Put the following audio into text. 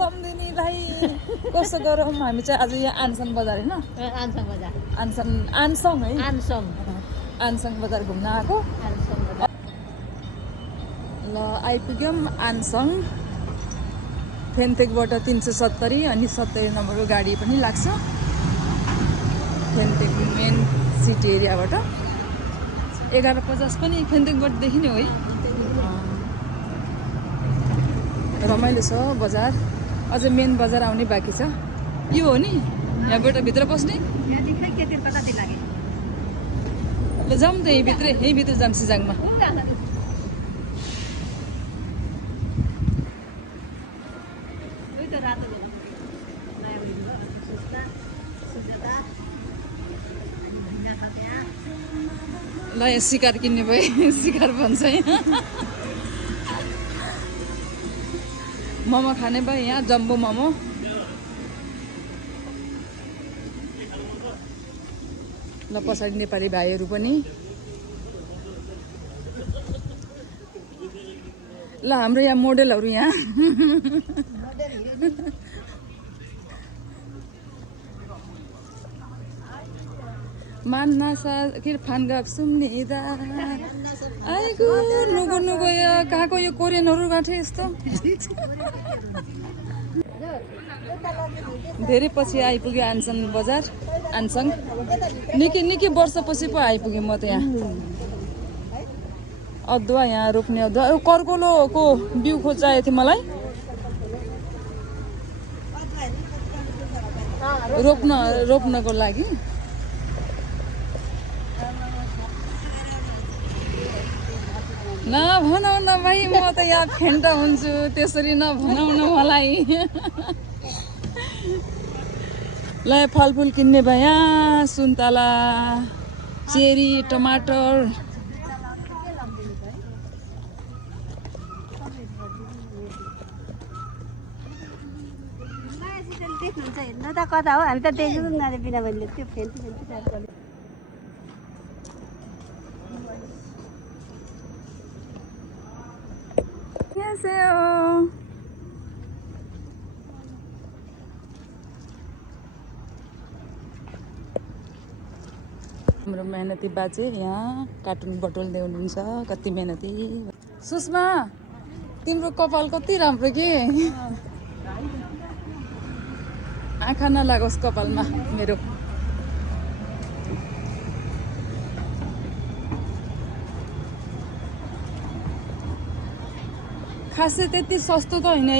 सम्धिनीलाई कसो गरौँ हामी चाहिँ आज यहाँ आनसन बजार होइन आनसङ बजार आनसङ है आनसङ बजार घुम्न आएको ल आइपुग्यौँ आनसङ फेन्टेकबाट 370 अनि 70 नम्बरको गाडी पनि लाग्छ फेन्टेक मेन सिटी एरियाबाट 11:50 पनि फेन्टेकबाट देखिने हो है रमाइलो छ बजार अझै मेन बजार आउने बाँकी छ यो हो नि यहाँबाट भित्र पस्ने ल जाउँ त यहीँ भित्र जाऊँ सिजाङमा ल यहाँ सिकार किन्ने भए सिकार भन्छ है मोमो खाने भए यहाँ जम्बो मोमो ल पछाडि नेपाली भाइहरू पनि ल हाम्रो यहाँ मोडेलहरू यहाँ मान्नासा के फानगाप सुम्निदा आइगो नुगो नुगो यो कहाँको यो कोरियनहरू गाँठे यस्तो धेरै पछि आइपुग्यो आनसन बजार आनसङ निकै वर्षपछि पो आइपुगेँ म त यहाँ अदुवा यहाँ रोप्ने अदुवा कर्कोलोको बिउ खोजाएको थियो मलाई रोप्नको लागि नभनौ न भाइ म त यहाँ फेन्टा हुन्छु त्यसरी नभनौ न मलाई ल फलफुल किन्ने भए यहाँ सुन्तला चेरी टमाटर देख्नुहुन्छ हेर्नु त कता हो हामी त देख्दैनौँ न बिना मैले त्यो फेन्टी हाम्रो मेहनती बाजे यहाँ कार्टुन बटुल्दै हुनुहुन्छ कति मेहनती सुषमा तिम्रो कपाल कति राम्रो के आँखा नलागोस् कपालमा मेरो खासै त्यति सस्तो त होइन